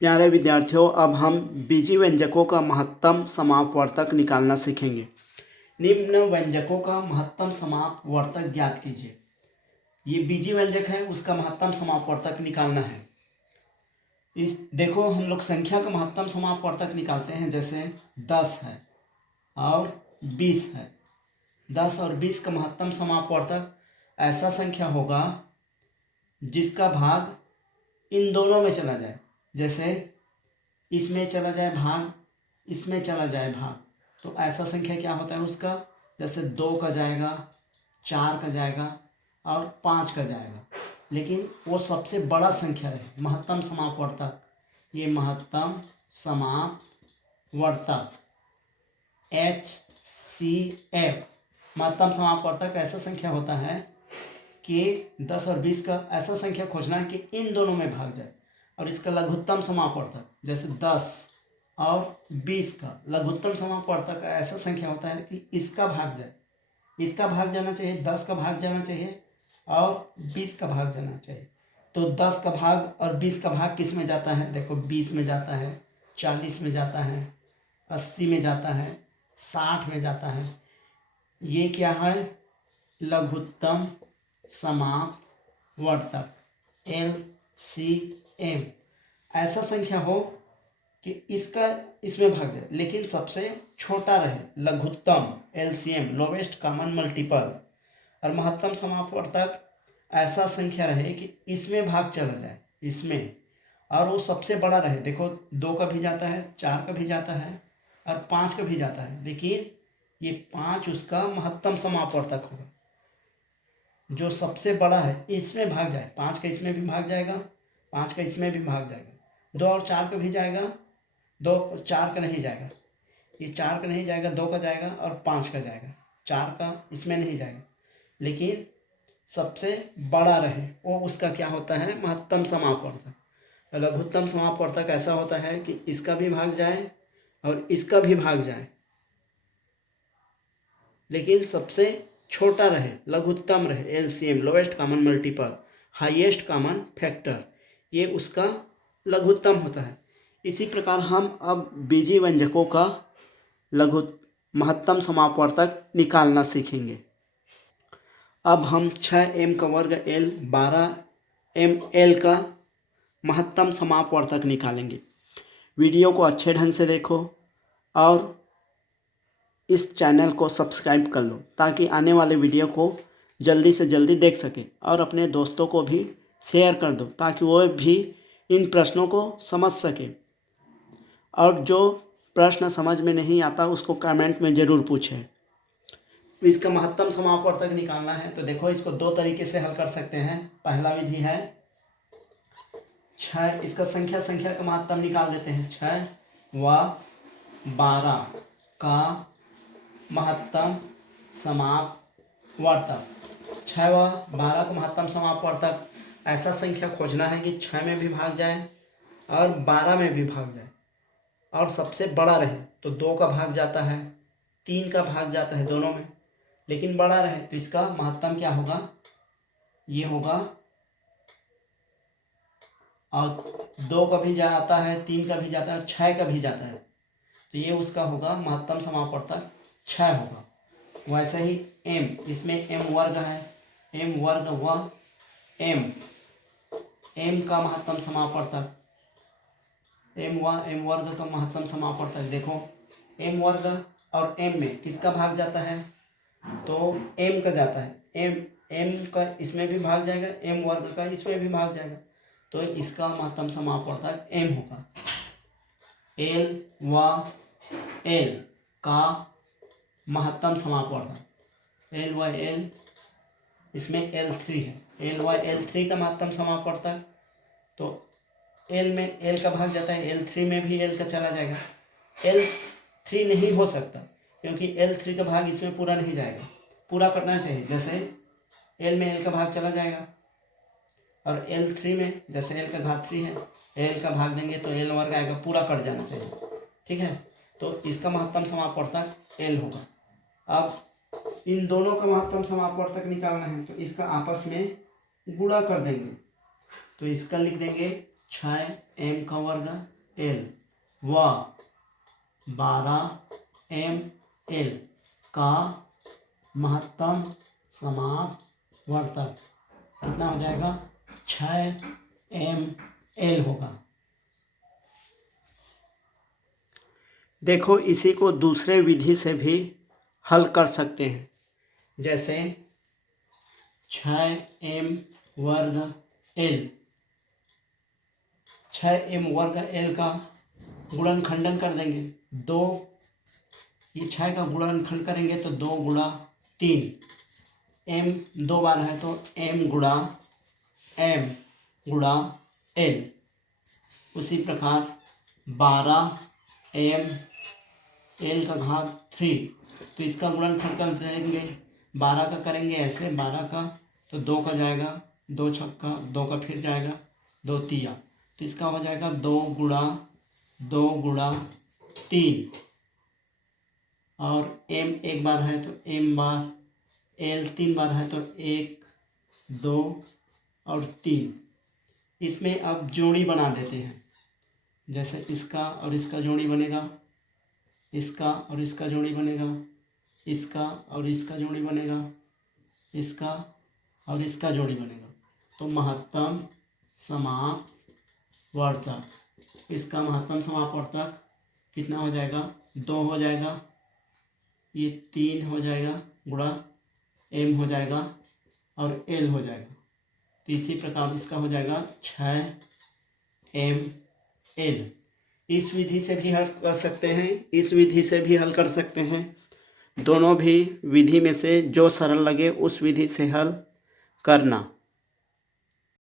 प्यारे विद्यार्थियों, अब हम बीजी व्यंजकों का महत्तम समापवर्तक निकालना सीखेंगे। निम्न व्यंजकों का महत्तम समापवर्तक ज्ञात कीजिए। ये बीजी व्यंजक है, उसका महत्तम समापवर्तक निकालना है। इस देखो, हम लोग संख्या का महत्तम समापवर्तक निकालते हैं। जैसे 10 है और 20 है। 10 और 20 का महत्तम समापवर्तक ऐसा संख्या होगा जिसका भाग इन दोनों में चला जाए। जैसे इसमें चला जाए भाग, इसमें चला जाए भाग, तो ऐसा संख्या क्या होता है उसका? जैसे 2 का जाएगा, 4 का जाएगा और 5 का जाएगा। लेकिन वो सबसे बड़ा संख्या है महत्तम समापवर्तक। ये महत्तम समापवर्तक HCF महत्तम समापवर्तक ऐसा संख्या होता है कि 10 और 20 का ऐसा संख्या खोजना है कि इन दोनों में भाग जाए। और इसका लघुत्तम समापवर्तक जैसे 10 और 20 का लघुत्तम समापवर्तक ऐसा संख्या होता है कि इसका भाग जाए, इसका भाग जाना चाहिए, 10 का भाग जाना चाहिए और 20 का भाग जाना चाहिए। तो 10 का भाग और 20 का भाग किस में जाता है? देखो, 20 में जाता है, 40 में जाता है, 80 में जाता है, 60 में जाता है। ये क्या है? लघुत्तम समापवर्तक LCM। ऐसा संख्या हो कि इसका इसमें भाग जाए लेकिन सबसे छोटा रहे, लघुत्तम LCM लोवेस्ट कॉमन मल्टीपल। और महत्तम समापवर्तक ऐसा संख्या रहे कि इसमें भाग चला जाए, इसमें, और वो सबसे बड़ा रहे। देखो, 2 का भी जाता है, 4 का भी जाता है और 5 का भी जाता है, लेकिन ये 5 उसका महत्तम समापवर्तक होगा। जो सबसे बड़ा है इसमें भाग जाए, 5 का इसमें भी भाग जाएगा, 5 का इसमें भी भाग जाएगा, 2 और 4 का भी जाएगा, 2 और 4 का नहीं जाएगा, ये 4 का नहीं जाएगा, 2 का जाएगा और 5 का जाएगा, 4 का इसमें नहीं जाएगा। लेकिन सबसे बड़ा रहे वो उसका क्या होता है? महत्तम समापवर्तक। लघुत्तम समापवर्तक ऐसा होता है कि इसका भी भाग जाए और इसका भी भाग जाए, लेकिन सबसे छोटा रहे, लघुत्तम रहे, LCM lowest common multiple, highest common factor, ये उसका लघुत्तम होता है। इसी प्रकार हम अब बीजी व्यंजकों का महत्तम समापवर्तक निकालना सीखेंगे। अब हम 6m का वर्ग L 12mL का महत्तम समापवर्तक निकालेंगे। वीडियो को अच्छे ढंग से देखो और इस चैनल को सब्सक्राइब कर लो ताकि आने वाले वीडियो को जल्दी से जल्दी देख सके, और अपने दोस्तों को भी शेयर कर दो ताकि वो भी इन प्रश्नों को समझ सके। और जो प्रश्न समझ में नहीं आता उसको कमेंट में ज़रूर पूछें। इसका महत्तम समापवर्तक निकालना है तो देखो, इसको 2 तरीके से हल कर सकते हैं। पहला विधि है 6, इसका संख्या का महत्तम निकाल देते हैं। 6 व 12 का महत्तम समापवर्तक। 6 व 12 का महत्तम समापवर्तक ऐसा संख्या खोजना है कि 6 में भी भाग जाए और 12 में भी भाग जाए और सबसे बड़ा रहे। तो 2 का भाग जाता है, 3 का भाग जाता है, दोनों में, लेकिन बड़ा रहे। तो इसका महत्तम क्या होगा? ये होगा, और 2 का भी जाता है, 3 का भी जाता है, 6 का भी जाता है, तो ये उसका होगा महत्तम समापवर्तक 6 होगा। वैसे ही m, इसमें m वर्ग है, m वर्ग व m का महत्तम समापवर्तक, m वर्ग का महत्तम समापवर्तक। देखो, m वर्ग और m में किसका भाग जाता है? तो m का जाता है, m का इसमें भी भाग जाएगा, m वर्ग का इसमें भी भाग जाएगा, तो इसका महत्तम समापवर्तक m होगा। l व l का महत्तम समापवर्तक, l व l, इसमें L3 है, l व L3 का महत्तम समापवर्तक। तो l में l का भाग जाता है, L3 में भी l का चला जाएगा। L3 नहीं हो सकता क्योंकि L3 का भाग इसमें पूरा नहीं जाएगा, पूरा करना चाहिए। जैसे l में l का भाग चला जाएगा और L3 में, जैसे l का घात 3 है, l का भाग देंगे तो l वर्ग आएगा, पूरा कट जाना चाहिए। ठीक है, तो इसका महत्तम समापवर्तक l होगा। अब इन दोनों का महत्तम समापवर्तक निकालना है तो इसका आपस में गुणा कर देंगे। तो इसका लिख देंगे 6m का वर्ग l व 12ml का महत्तम समापवर्तक कितना हो जाएगा? 6ml होगा। देखो इसी को दूसरे विधि से भी हल कर सकते हैं, जैसे 6m वर्ग l, 6m वर्ग l का गुणनखंडन कर देंगे। 2, ये 6 का गुणनखंड करेंगे तो 2 गुणा 3, m 2 बार है तो m गुणा l। उसी प्रकार 12m l का घात 3, तो इसका गुणनखंड कर देंगे। 12 का करेंगे ऐसे, 12 का तो 2 का जाएगा, 2 छक्का 2 का फिर जाएगा, 2 तिया, तो इसका हो जाएगा 2 गुणा 3, और m 1 बार है तो m बार, l 3 बार है तो 1 2 और 3। इसमें अब जोड़ी बना देते हैं, जैसे इसका और इसका जोड़ी बनेगा, इसका और इसका जोड़ी बनेगा, इसका और इसका जोड़ी बनेगा, इसका और इसका जोड़ी बनेगा। तो महत्तम समापवर्तक, इसका महत्तम समापवर्तक कितना हो जाएगा? 2 हो जाएगा, ये 3 हो जाएगा गुणा m हो जाएगा और l हो जाएगा। तो इसी प्रकार इसका हो जाएगा 6ml। इस विधि से भी हल कर सकते हैं, इस विधि से भी हल कर सकते हैं। दोनों भी विधि में से जो सरल लगे उस विधि से हल करना।